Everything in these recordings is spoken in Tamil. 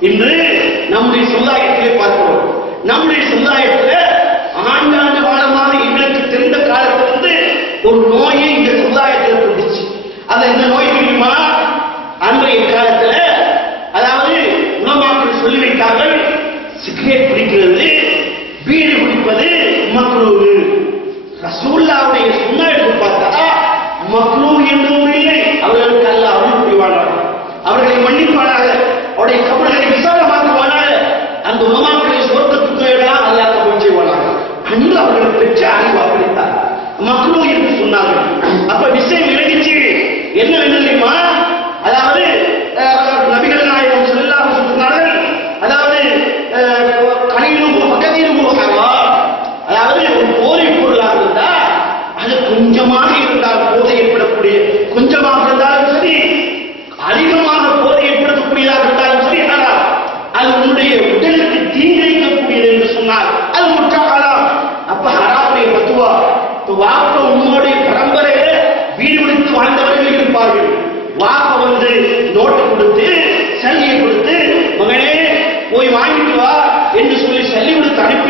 இன்று நம்முடைய சமுதாயத்திலே பார்க்கிறோம். நம்முடைய சமுதாயத்தில் ஆண்டாண்டு காலமாக எங்களுக்கு தெரிந்த காலத்திலிருந்து ஒரு நோயை இந்த சமுதாயத்தில் இருந்துச்சு அது என்ன நோய் தெரியுமா? அன்றைய காலத்தில் அதாவது உணவாக்கள் சொல்லி வைத்தார்கள் சிகரெட் பிடிக்கிறது பீடு குடிப்பது மக்கள் সুন্নার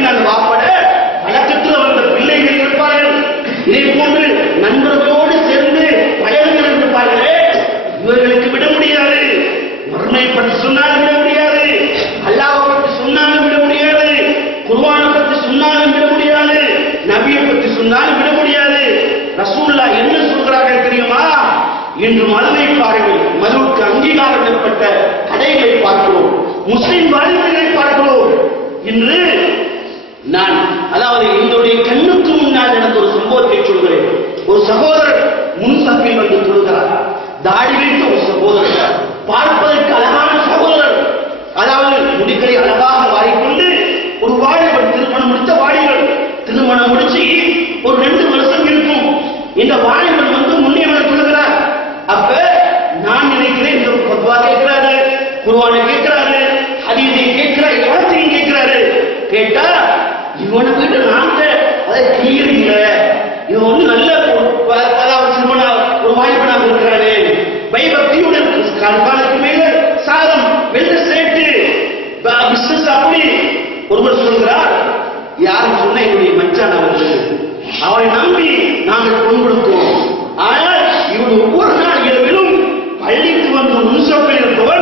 கொடுத்து வாப்பட வழக்கத்தில் வந்த பிள்ளைகள் இருப்பார்கள். இதே போன்று நண்பர்களோடு சேர்ந்து பயணங்கள் இருப்பார்களே இவர்களுக்கு விட முடியாது. மறுமை பற்றி சொன்னாலும் விட முடியாது. அல்லாஹ் பற்றி சொன்னாலும் விட முடியாது. குருவான பற்றி சொன்னாலும் விட முடியாது. நபியை பற்றி சொன்னாலும் விட முடியாது. ரசூல்லா என்ன சொல்கிறார்கள் தெரியுமா? இன்று மதுவை பாருங்கள் மதுவுக்கு அங்கீகாரம் ஏற்பட்ட கடைகளை பார்க்கிறோம். முஸ்லிம் வாலிபர்களை பார்க்கிறோம். இன்று நான் அதாவது என்னுடைய கண்ணுக்கு முன்னால் நடந்த ஒரு சம்பவத்தை சொல்கிறேன். ஒரு சகோதரர் முன் சப்பில் வந்து சொல்கிறார். தாடி வைத்த ஒரு சகோதரர். பார்ப்பதற்கு அழகான சகோதரர். அதாவது முடிகளை அழகாக வாரிக்கொண்டு ஒரு வாலிபர் திருமணம் முடித்த வாலிபர் திருமணம் முடிச்சு ஒரு ரெண்டு வருஷம் இருக்கும். இந்த வாலிபன் வந்து முன்னே வந்து சொல்கிறார். அப்ப நான் நினைக்கிறேன் இந்த பத்வா கேட்கிறாரு குருவானை கேட்கிறாரு ஹதீதை கேட்கிறாரு எல்லாத்தையும் கேட்கிறாரு. கேட்டா இவனை விட்டு நாங்க அதை கீறீங்க இவன் வந்து நல்ல அதாவது சிறுவனா ஒரு வாய்ப்பு இருக்கிறாரு பயபக்தியுடன் காலத்துக்கு மேல சாதம் வெள்ள சேட்டு பிசினஸ் அப்படி ஒருவர் சொல்கிறார் யாரும் சொன்ன என்னுடைய மச்சான் அவர்கள் அவரை நம்பி நாங்கள் பொன் கொடுத்தோம் ஆனால் இவன் ஒவ்வொரு நாள் இரவிலும் பள்ளிக்கு வந்து முன்சப்பில் இருப்பவர்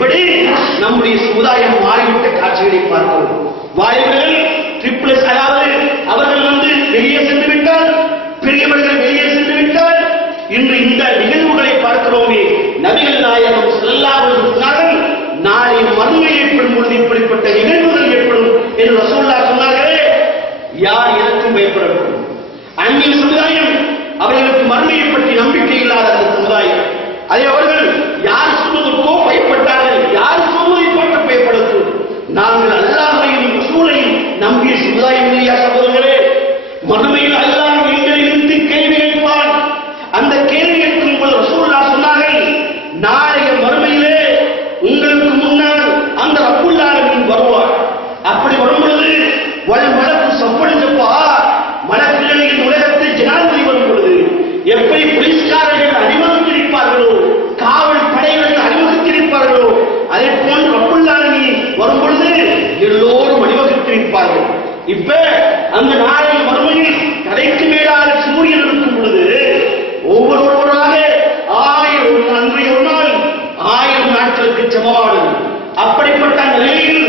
இப்படி நம்முடைய சமுதாயம் மாறிவிட்ட காட்சிகளை பார்க்கிறோம் வாலிபர்கள் ட்ரிப்ளஸ் அதாவது அவர்கள் வந்து வெளியே சென்று விட்டால் பெரியவர்கள் வெளியே சென்று விட்டால் இன்று இந்த நிகழ்வுகளை பார்க்கிறோமே. நபிகள் நாயகம் ஸல்லல்லாஹு சொன்னார்கள் நாளை மறுமை ஏற்படும் பொழுது இப்படிப்பட்ட நிகழ்வுகள் ஏற்படும் என்று ரசோல்லா சொன்னார்களே யார் எதற்கும் பயப்படக்கூடும் அந்நிய சமுதாயம் அவர்களுக்கு மறுமையை பற்றி நம்பிக்கை இல்லாத அந்த சமுதாயம் அதை அவர்கள் யார் சொல்வதற்கோ பயப்பட்டார்கள் யார் சொல்வதை பற்றி பயப்படக்கூடும் நாங்கள் அல்லாஹையும் ரசூலையும் நம்பிய சமுதாயம் இல்லையா சகோதரர்களே மறுமையில் அல்லாஹ் எங்களை நிறுத்தி கேள்வி கேட்பான் அந்த கேள்வி கேட்கும் போது ரசூல்லா சொன்னார்கள் நாளைய மறுமையிலே உங்களுக்கு முன்னால் அந்த ரப்புல்லாரின் வருவார். அப்படி வரும்பொழுது வல் மலக்கு சப்படிச்சப்பா மலக்குகளின் உலகத்தில் ஜனாதிபதி வரும் பொழுது எப்படி இப்ப அந்த நாளில் மறுமையில் கதைக்கு மேலாக சூரியன் இருக்கும் பொழுது ஒவ்வொருவராக ஆயிரம் அன்றைய ஒரு நாள் ஆயிரம் நாட்களுக்கு சமமானது அப்படிப்பட்ட அந்த நிலையில்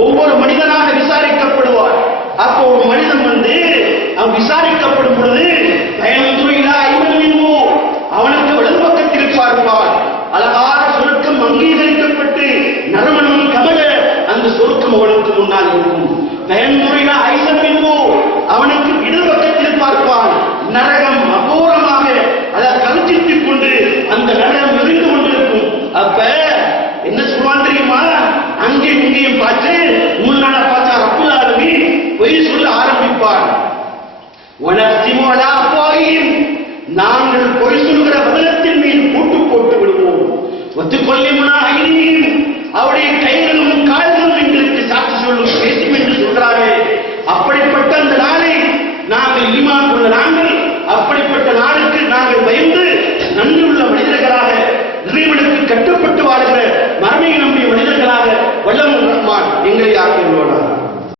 ஒவ்வொரு மனிதனாக விசாரிக்கப்படுவார். அப்போ ஒரு மனிதன் வந்து அவன் விசாரிக்கப்படும் பொழுது பயணந்துறையிலா ஐவனின்மோ அவனுக்கு வலது பக்கத்தில் பார்ப்பார் அழகான சொருக்கம் அங்கீகரிக்கப்பட்டு நறுமணம் கமல அந்த சொருக்கம் அவனுக்கு முன்னால் இருக்கும். பயன்முறை Buenas